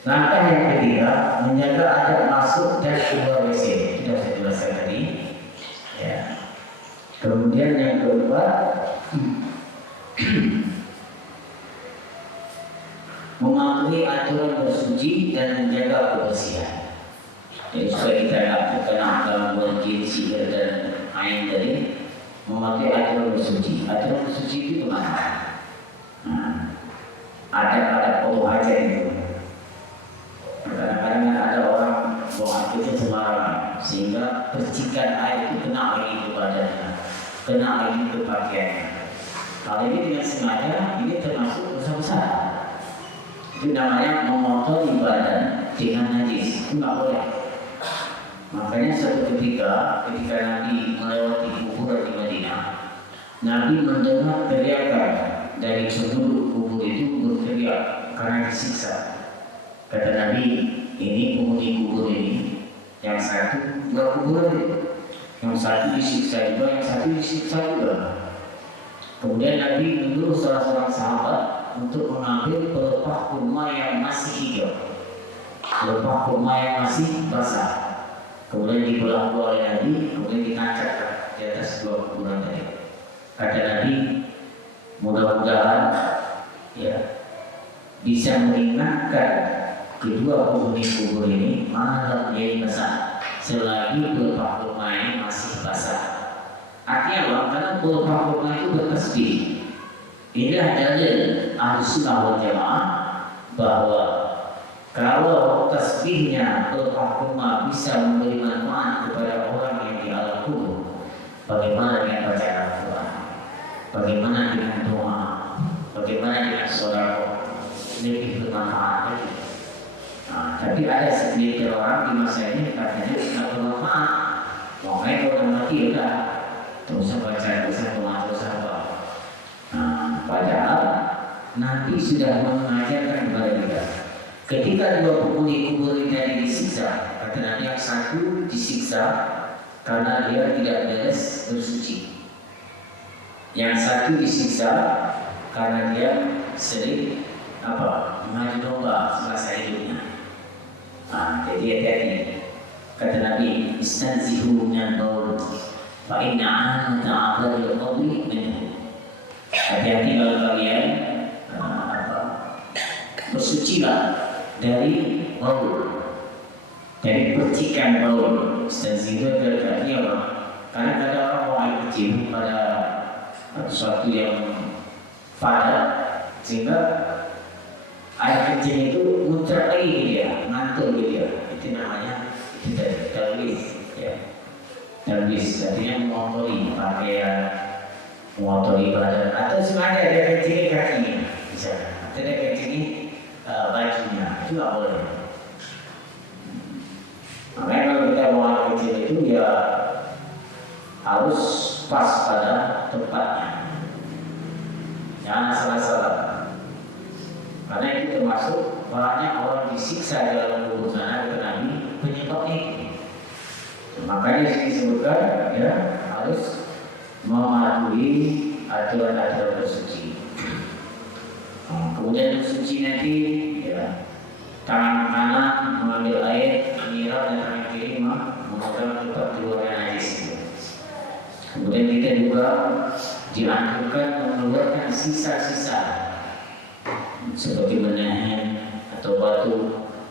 Langkah yang ketiga menjaga adab masuk dan keluar WC. Sudah saya jelaskan tadi. Ya. Kemudian yang keempat mematuhi aturan bersuci dan menjaga kebersihan. Jadi supaya kita tidak terkena gangguan jin, sihir dan ain tadi, mematuhi aturan bersuci. Aturan bersuci itu kemana? Nah, ada pola hajat itu. Kadang-kadang ada orang buang air kecil sembarangan sehingga percikan air itu kena lagi ke badannya, kena lagi ke pakaiannya. Kalau ini dengan sengaja, ini termasuk dosa besar. Itu namanya mengotori badan dengan najis, itu nggak boleh. Makanya suatu ketika Nabi melewati kuburan di Madinah, Nabi mendengar teriakan dari penduduk kubur itu berteriak karena disiksa. Kata Nabi, ini penghuni kubur ini, yang satu dua kuburan itu, yang satu disiksa juga, yang satu disiksa juga. Kemudian Nabi menyuruh salah seorang sahabat untuk mengambil pelepah kurma yang masih hijau, pelepah kurma yang masih basah. Kemudian dibelah dua oleh Nabi, kemudian ditancapkan di atas dua kuburan tadi. Kata Nabi, mudah-mudahan ya bisa meringankan kedua penghuni kubur ini mana menjadi basah selagi pelepah kurma ini masih basah. Artinya apa? Karena pelepah kurma itu bertasbih. Inilah dalil Ahlussunnah wal Jamaah bahwa kalau tasbihnya pelepah kurma bisa memberi manfaat kepada orang yang di alam kubur, bagaimana dengan bacaan Al-Quran? Bagaimana dengan doa? Bagaimana dengan sedekah? Lebih bermanfaat lagi. Nah, tapi ada segelintir orang di masa ini katanya tidak bermanfaat. Makanya kalau udah mati udah terus baca terus apa. Nah, padahal Nabi sudah mengajarkan kepada kita. Ketika dua penghuni kubur ini tadi disiksa, kata Nabi yang satu disiksa karena dia tidak beres bersuci, yang satu disiksa karena dia sering mengadu domba semasa hidupnya. Nah, jadi hati-hati. Kata Nabi, istanzihu minal baul, fa inna amata a'dhari al-qawli minhu. Hati-hati kalau kalian bersucilah dari baul, dari percikan baul. Istanzihu berarti apa? Karena ada orang buang air kecil pada sesuatu yang padat sehingga air kecil itu muncrat lagi ke dia, ngantuk ke dia. Itu namanya talwis, ya. Talwis artinya mengotori pakaian, mengotori badan, atau sengaja dia kecilin kakinya, misalnya, atau dia kecilin bajunya, itu nggak boleh. Makanya kalau kita mau air kecil itu ya harus pas pada tempatnya. Jangan salah-salah banyak orang disiksa di dalam kubur sana karena penyebabnya itu. Makanya disebutkan ya harus mematuhi aturan-aturan bersuci. Kemudian bersuci nanti ya tangan kanan mengambil air, menyiram, dan tangan kiri memegang tempat keluarnya najis. Kemudian kita juga dianjurkan mengeluarkan sisa-sisa seperti menahan atau batu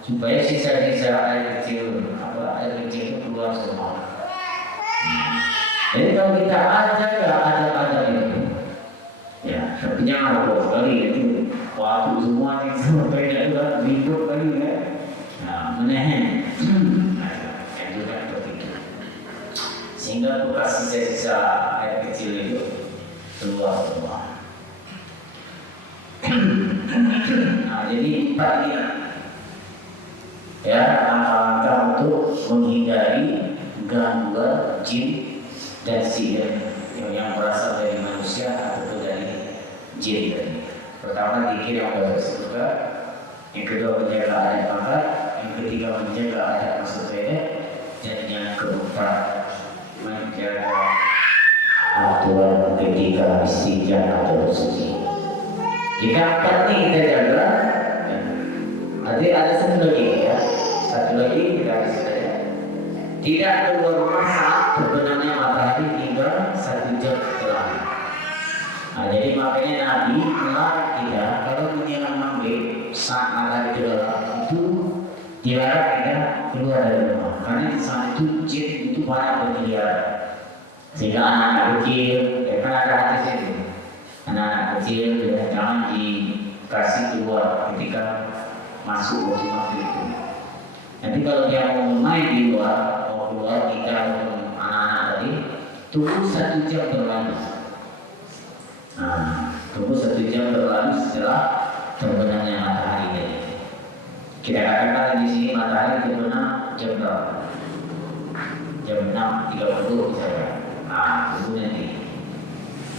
supaya sisa-sisa air kecil itu keluar semua. Jadi kalau kita ada itu, ya tapi jangan lupa sekali itu waktu semua yang semuanya itu ribut kali ya. Nah, menahan, yang juga seperti itu, sehingga bekas sisa-sisa air kecil itu keluar semua. Nah, jadi empat ini ya langkah-langkah untuk menghindari gangguan jin dan sihir yang berasal dari manusia atau dari jin. Pertama zikir yang bersuka, yang kedua menjaga adat makan, yang ketiga menjaga adat masuk toilet, dan yang keempat menjaga aturan ketika istinja atau bersuci. Jika empat ini kita jaga, nanti ada satu lagi ya. Satu lagi kita bisa saja. Tidak keluar rumah saat terbenamnya matahari hingga 1 jam setelah. Nah, jadi makanya Nabi melarang kita kalau menjelang maghrib saat matahari terbenam itu dilarang kita keluar dari rumah. Karena di saat itu jin itu banyak berkeliaran. Sehingga anak-anak kecil, kan ada hadis itu. Anak-anak kecil jangan dikasih keluar ketika masuk waktu maghrib itu. Nanti kalau dia mau main di luar, mau keluar kita anak-anak tadi tunggu 1 jam berlalu. Nah, tunggu 1 jam berlalu setelah terbenamnya matahari tadi. Kita katakan di sini matahari terbenam jam berapa? Jam 6.30 misalnya. Nah, tunggu nanti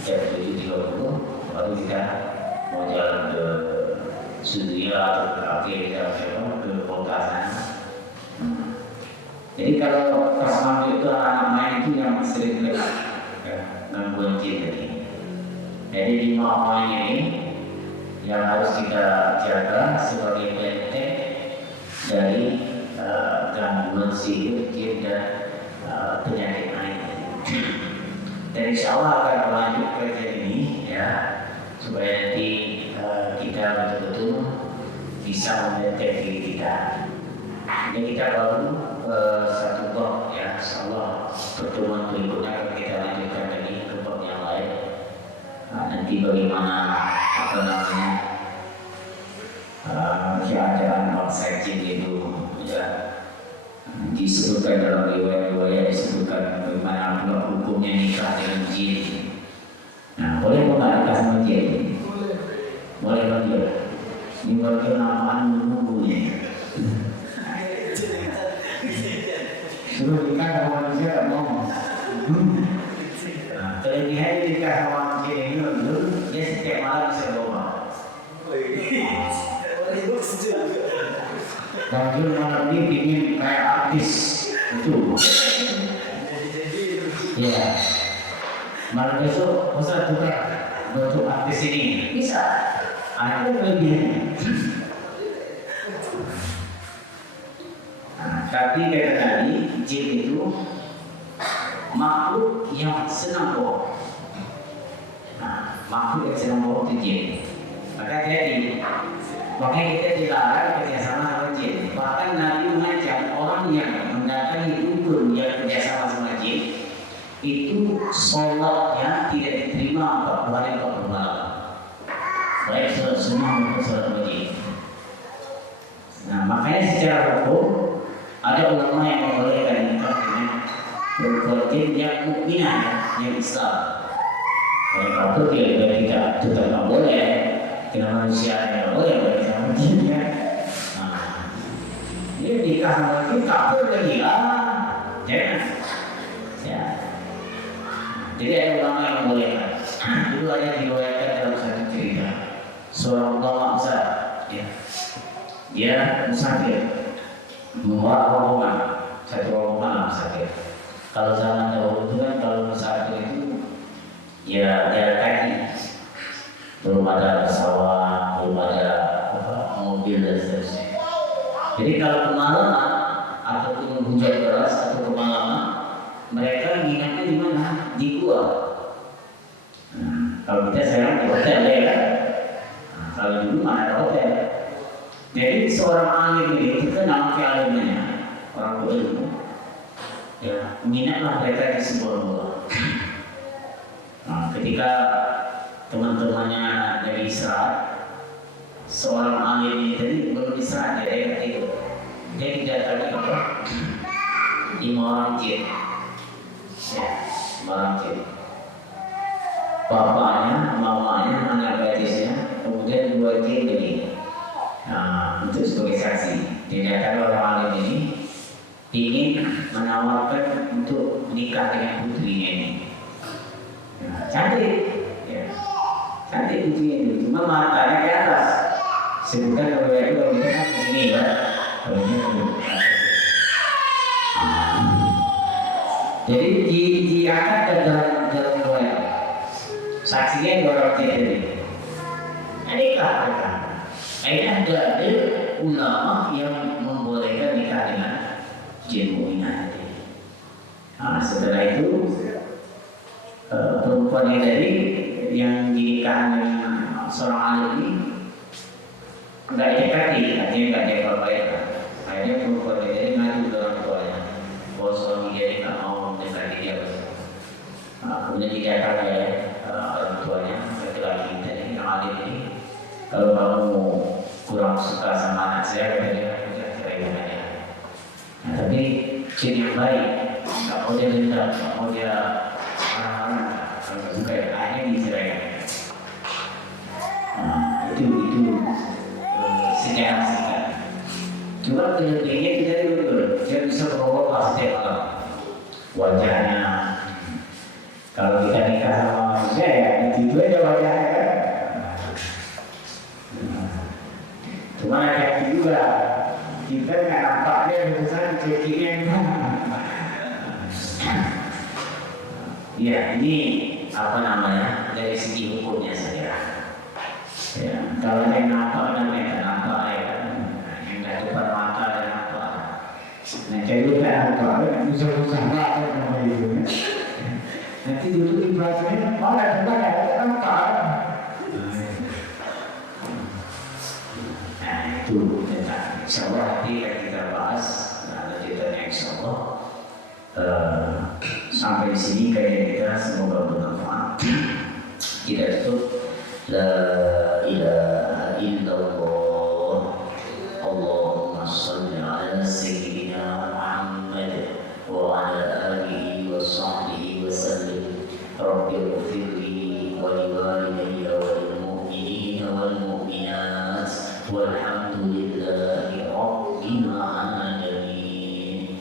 jam 7.30 baru kita mau jalan ke Sudia atau ke kafe ke kota sana. Jadi kalau pas maghrib itu anak-anak main itu yang sering gangguan jin tadi. Jadi 5 poin ini yang harus kita jaga sebagai benteng dari gangguan sihir, jin dan penyakit lain. Dan insya Allah akan melanjutkan ini ya supaya nanti kita betul-betul bisa membenteng diri kita. Ini kita baru satu bab ya, insya Allah pertemuan berikutnya akan kita lanjutkan lagi ke bab yang lain. Nah, nanti bagaimana keadaan bangsa jin itu ya disebutkan dalam riwayat-riwayat, disebutkan bagaimana pula hukumnya nikah dengan jin. Nah, boleh nggak nikah sama jin? Boleh kan dia? Ini bagian amaan menunggunya. Suruh nikah sama manusia tak mau. Nah, kelebihan nikah sama manusia ini dulu, dia setiap malam bisa bawa. Dan dia malam ini ingin kayak artis itu. Ya. Malam besok masa tukar bentuk artis ini bisa. Ada kelebihannya. Nah, tapi kata tadi jin itu makhluk yang senang bohong. Nah, makhluk yang senang bohong itu jin. Maka jadi makanya kita dilarang kerjasama sama jin. Bahkan Nabi mengajak orang yang mendatangi dukun yang kerjasama sama jin itu sholatnya tidak diterima 40 hari 40 malam. Baik sholat sunnah maupun sholat wajib. Nah, makanya secara hukum ada ulama yang membolehkan nikah dengan perempuan jin yang mukminah, yang Islam. Kalau itu tidak kita tetap tak boleh. Kena manusia yang boleh bagi sama jin kan. Nah, ini nikah sama jin tak boleh lagi jangan. Ya. Jadi ada ulama yang membolehkan. Dulu ada diriwayatkan dalam satu cerita seorang ulama besar, ya. Dia musafir membawa rombongan, satu rombongan lah musafir. Kalau zaman dahulu itu kan kalau musafir itu ya jalan kaki, belum ada pesawat, belum ada mobil dan seterusnya. Jadi kalau kemalaman ataupun hujan deras atau kemalaman, mereka nginapnya di mana? Di gua. Kalau kita sekarang di hotel ya kan? Kalau dulu mana ada hotel. Jadi seorang alim ini, kita nama alimnya orang berilmu, ya minatlah mereka di sebuah gua. Ketika teman-temannya dari istirahat, seorang alim ini tadi belum istirahat, dia tidur. Dia didatangi apa? 5 orang jin, ya, 5 orang jin. Bapaknya, mamanya, anak gadisnya, kemudian 2 jin ini. Untuk sebagai saksi, dinyatakan orang alim ini ingin menawarkan untuk menikah dengan putrinya ini. Cantik, ya. Cantik putrinya itu, cuma matanya ke atas. Sebutkan kalau itu kalau kita kan begini ya, kalau ini jadi diangkat ke dalam goyang. Saksinya 2 orang tadi. Nikah mereka. Akhirnya ada ulama yang membolehkan nikah dengan jin mu'minah tadi. Setelah itu perempuan ini tadi yang dinikah dengan seorang alim ini nggak dekati, artinya nggak diperbaikkan. Akhirnya perempuan ini tadi ngadu ke orang tuanya bahwa suami dia nggak mau mendekati dia. Kemudian dikatakan oleh orang tuanya, laki-laki tadi yang alim ini, kalau kamu kurang suka sama anak saya, katanya cerai dengan dia. Tapi jin yang baik, nggak mau dia dendam, nggak mau dia marah-marah, kalau nggak suka ya, akhirnya diceraikan. Itu sejarah singkat. Cuma kelebihannya kita betul, dia bisa berubah setiap malam. Wajahnya, kalau kita nikah sama manusia ya, itu aja wajahnya kan. Cuma ada juga, kita nggak nampak dia berusaha cekinya. Ya, ini apa namanya dari segi hukumnya saja. Ya, kalau yang nampak namanya nampak ya, yang nggak depan mata dan nampak. Nah, jadi kan nampak, usah-usah apa nama itu. Nanti dulu di belakangnya mana tempat ya nampak. Itu tentang insyaallah nanti akan kita bahas lanjutannya insyaallah. Sampai di sini kajian kita, semoga bermanfaat. Kita tutup. La ilaha illallah. Allahumma shalli ala sayyidina Muhammad wa ala alihi wa sahbihi wa sallim. Rabbi ighfirli wa liwalidayya wa lil mu'minina wal mu'minat. Walhamdulillahi rabbil alamin.